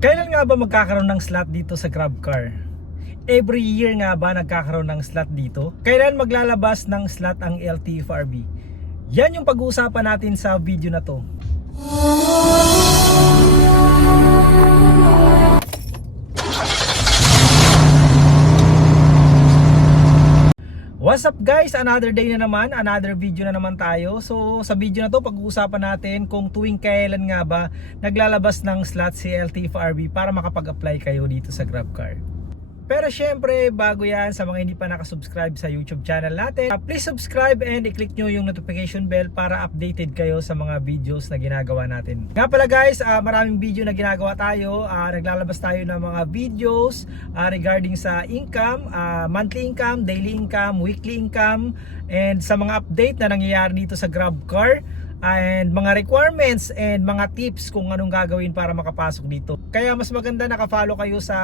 Kailan nga ba magkakaroon ng slot dito sa GrabCar? Every year nga ba nagkakaroon ng slot dito? Kailan maglalabas ng slot ang LTFRB? Yan yung pag-uusapan natin sa video na to. What's up guys? Another day na naman, another video na naman tayo. So sa video na to pag-uusapan natin kung tuwing kailan nga ba naglalabas ng slot si LTFRB para makapag-apply kayo dito sa GrabCar. Pero syempre, bago yan, sa mga hindi pa nakasubscribe sa YouTube channel natin, uh, please subscribe and i-click nyo yung notification bell para updated kayo sa mga videos na ginagawa natin. Nga pala guys, uh, maraming video na ginagawa tayo. Uh, naglalabas tayo ng mga videos uh, regarding sa income, uh, monthly income, daily income, weekly income, and sa mga update na nangyayari dito sa GrabCar and mga requirements and mga tips kung anong gagawin para makapasok dito. Kaya mas maganda naka-follow kayo sa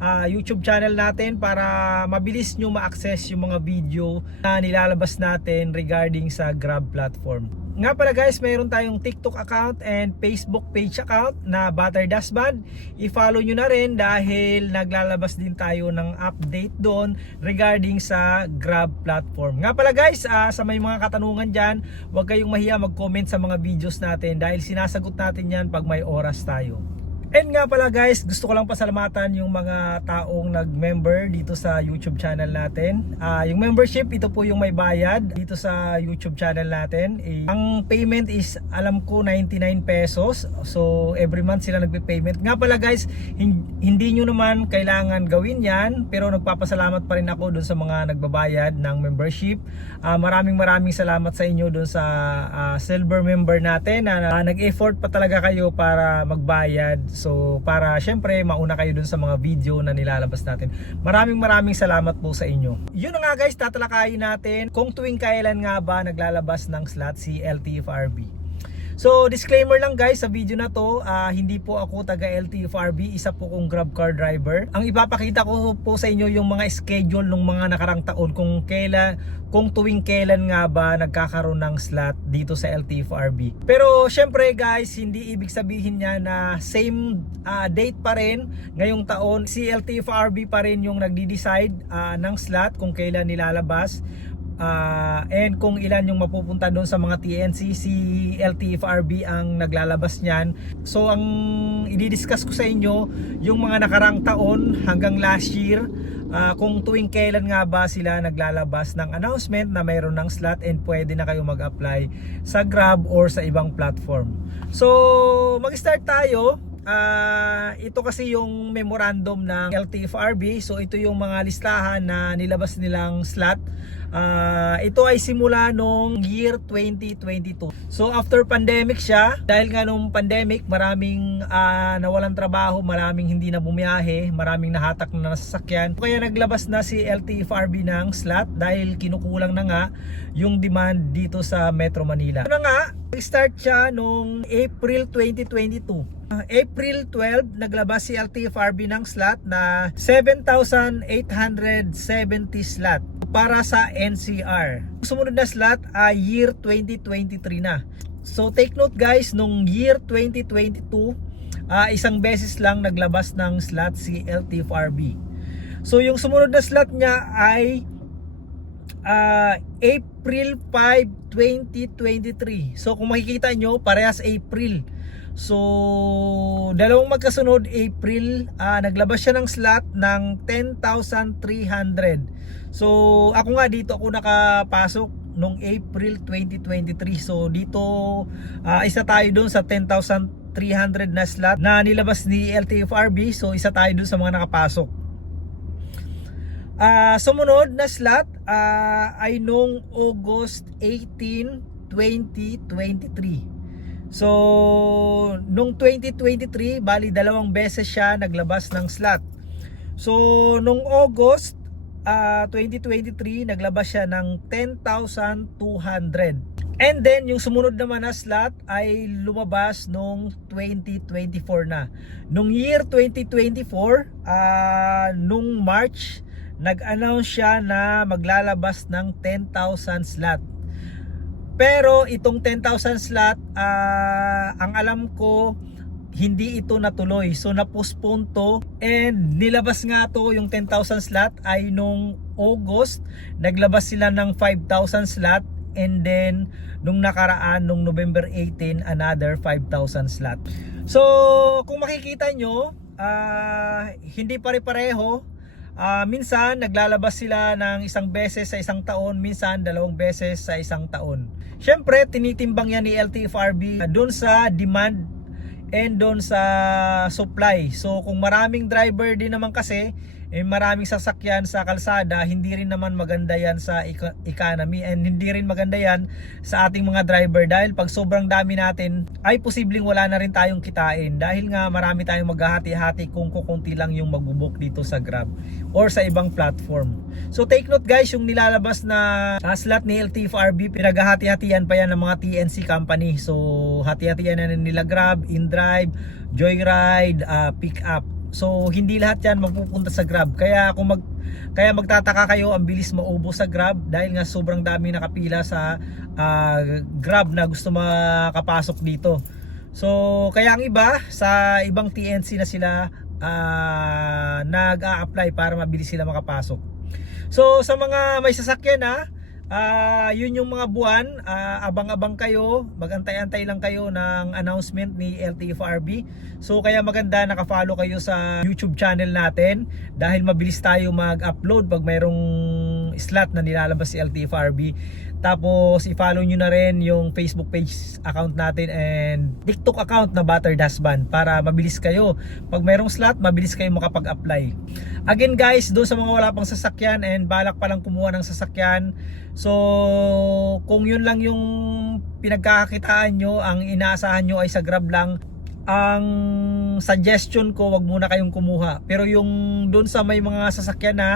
uh, YouTube channel natin para mabilis nyo ma-access yung mga video na nilalabas natin regarding sa Grab platform. Nga pala guys, mayroon tayong TikTok account and Facebook page account na Butter Dasband. I-follow nyo na rin dahil naglalabas din tayo ng update doon regarding sa Grab platform. Nga pala guys, uh, sa may mga katanungan dyan, huwag kayong mahiya mag-comment sa mga videos natin dahil sinasagot natin yan pag may oras tayo. And nga pala guys, gusto ko lang pasalamatan yung mga taong nag-member dito sa YouTube channel natin. Uh, yung membership, ito po yung may bayad dito sa YouTube channel natin. Eh, ang payment is, alam ko, 99 pesos. So, every month sila nagpe-payment. Nga pala guys, hindi nyo naman kailangan gawin yan. Pero nagpapasalamat pa rin ako dun sa mga nagbabayad ng membership. Uh, maraming maraming salamat sa inyo dun sa uh, silver member natin na uh, nag-effort pa talaga kayo para magbayad So para syempre mauna kayo dun sa mga video na nilalabas natin. Maraming maraming salamat po sa inyo. Yun na nga guys, tatalakayin natin kung tuwing kailan nga ba naglalabas ng slot si LTFRB. So disclaimer lang guys sa video na to, uh, hindi po ako taga LTFRB, isa po kong grab car driver. Ang ipapakita ko po sa inyo yung mga schedule ng mga nakarang taon kung kailan kung tuwing kailan nga ba nagkakaroon ng slot dito sa LTFRB. Pero syempre guys, hindi ibig sabihin niya na same uh, date pa rin ngayong taon. Si LTFRB pa rin yung nagdi-decide uh, ng slot kung kailan nilalabas uh, and kung ilan yung mapupunta doon sa mga TNC si LTFRB ang naglalabas niyan. So ang i-discuss ko sa inyo yung mga nakarang taon hanggang last year uh, kung tuwing kailan nga ba sila naglalabas ng announcement na mayroon ng slot and pwede na kayo mag-apply sa Grab or sa ibang platform. So mag-start tayo. Uh, ito kasi yung memorandum ng LTFRB so ito yung mga listahan na nilabas nilang slot uh, ito ay simula nung year 2022 so after pandemic siya dahil nga nung pandemic maraming uh, nawalan trabaho maraming hindi na bumiyahe maraming nahatak na nasasakyan. Kaya naglabas na si LTFRB ng slot dahil kinukulang na nga yung demand dito sa Metro Manila. Ano nga, start siya nung April 2022 Uh, April 12, naglabas si LTFRB ng slot na 7,870 slot para sa NCR. Sumunod na slot ay uh, year 2023 na. So take note guys, nung year 2022, uh, isang beses lang naglabas ng slot si LTFRB. So yung sumunod na slot niya ay uh, April 5, 2023. So kung makikita nyo, parehas April. So, dalawang magkasunod April, uh, naglabas siya ng slot ng 10,300. So, ako nga dito ako nakapasok nung April 2023. So, dito uh, isa tayo doon sa 10,300 na slot na nilabas ni LTFRB. So, isa tayo doon sa mga nakapasok. Uh, sumunod na slot uh, ay nung August 18, 2023. So, nung 2023, bali dalawang beses siya naglabas ng slot. So, nung August uh, ah, 2023, naglabas siya ng 10,200. And then, yung sumunod naman na slot ay lumabas nung 2024 na. Nung year 2024, uh, nung March, nag-announce siya na maglalabas ng 10,000 slot. Pero itong 10,000 slot, uh, ang alam ko, hindi ito natuloy. So na-postpone to and nilabas nga to yung 10,000 slot ay nung August. Naglabas sila ng 5,000 slot and then nung nakaraan nung November 18 another 5,000 slot. So kung makikita nyo ah, hindi pare-pareho Ah, minsan naglalabas sila ng isang beses sa isang taon, minsan dalawang beses sa isang taon. Siyempre, tinitimbang yan ni LTFRB doon sa demand and doon sa supply. So kung maraming driver din naman kasi, eh, maraming sasakyan sa kalsada, hindi rin naman maganda yan sa eco- economy and hindi rin maganda yan sa ating mga driver dahil pag sobrang dami natin ay posibleng wala na rin tayong kitain dahil nga marami tayong maghahati-hati kung kukunti lang yung magbubuk dito sa Grab or sa ibang platform. So take note guys, yung nilalabas na uh, slot ni LTFRB, pinaghahati-hatian pa yan ng mga TNC company. So hati-hatian na nila Grab, InDrive, Joyride, uh, Pick Up. So hindi lahat 'yan mapupunta sa Grab. Kaya kung mag kaya magtataka kayo ang bilis maubos sa Grab dahil nga sobrang dami nakapila sa ah, Grab na gusto makapasok dito. So kaya ang iba sa ibang TNC na sila ah, nag-a-apply para mabilis sila makapasok. So sa mga may sasakyan na Ah, yun yung mga buwan, ah, abang-abang kayo, magantay-antay lang kayo ng announcement ni LTFRB. So kaya maganda naka-follow kayo sa YouTube channel natin dahil mabilis tayo mag-upload pag mayroong slot na nilalabas si LTFRB. Tapos i-follow nyo na rin yung Facebook page account natin and TikTok account na Butter Dasban para mabilis kayo. Pag mayroong slot, mabilis kayo makapag-apply. Again guys, doon sa mga wala pang sasakyan and balak pa lang kumuha ng sasakyan. So, kung yun lang yung pinagkakakitaan nyo, ang inaasahan nyo ay sa Grab lang, ang suggestion ko wag muna kayong kumuha. Pero yung doon sa may mga sasakyan na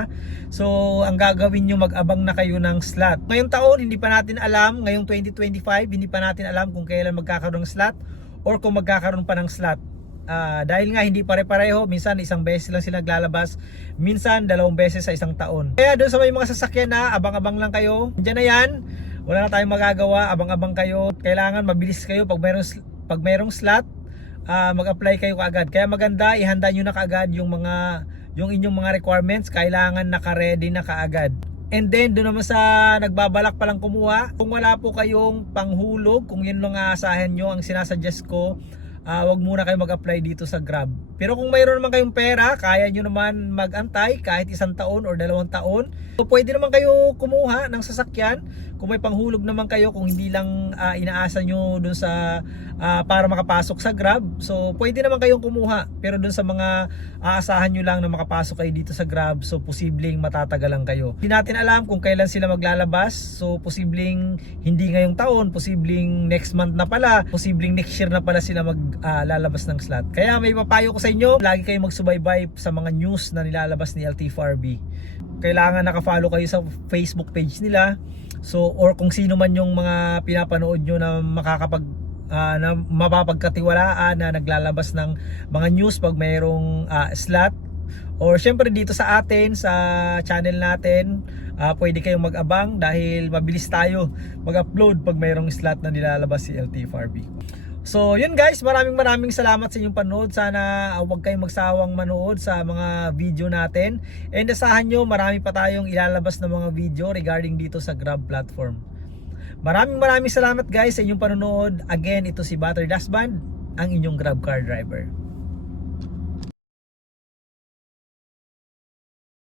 so ang gagawin nyo mag-abang na kayo ng slot. Ngayong taon hindi pa natin alam. Ngayong 2025 hindi pa natin alam kung kailan magkakaroon ng slot or kung magkakaroon pa ng slot. Ah, dahil nga hindi pare-pareho. Minsan isang beses lang sila naglalabas. Minsan dalawang beses sa isang taon. Kaya doon sa may mga sasakyan na abang-abang lang kayo. Diyan na yan. Wala na tayong magagawa. Abang-abang kayo. Kailangan mabilis kayo pag mayroong sl- pag mayroong slot ah, mag-apply kayo kaagad. Kaya maganda ihanda nyo na kaagad yung mga yung inyong mga requirements, kailangan naka-ready na kaagad. And then doon naman sa nagbabalak pa lang kumuha, kung wala po kayong panghulog, kung yun lang aasahan nyo, ang sinasuggest ko, ah, wag muna kayo mag-apply dito sa Grab. Pero kung mayroon naman kayong pera, kaya nyo naman mag-antay kahit isang taon or dalawang taon. So pwede naman kayo kumuha ng sasakyan kung may panghulog naman kayo kung hindi lang ah, inaasa nyo dun sa ah, para makapasok sa Grab. So pwede naman kayong kumuha pero dun sa mga aasahan nyo lang na makapasok kayo dito sa Grab so posibleng matatagalan kayo. Hindi natin alam kung kailan sila maglalabas so posibleng hindi ngayong taon, posibleng next month na pala, posibleng next year na pala sila maglalabas ng slot. Kaya may papayo ko sa inyo, lagi kayong magsubaybay sa mga news na nilalabas ni LT4B. Kailangan naka-follow kayo sa Facebook page nila. So or kung sino man yung mga pinapanood nyo na makakapag ah, na mapapagkatiwalaan na naglalabas ng mga news pag mayroong ah, slot. Or syempre dito sa atin sa channel natin ah, pwede kayong mag-abang dahil mabilis tayo mag-upload pag mayroong slot na nilalabas si LT4B So yun guys, maraming maraming salamat sa inyong panood. Sana uh, huwag kayong magsawang manood sa mga video natin. And asahan nyo, marami pa tayong ilalabas na mga video regarding dito sa Grab platform. Maraming maraming salamat guys sa inyong panonood. Again, ito si Butter Dasband, ang inyong Grab car driver.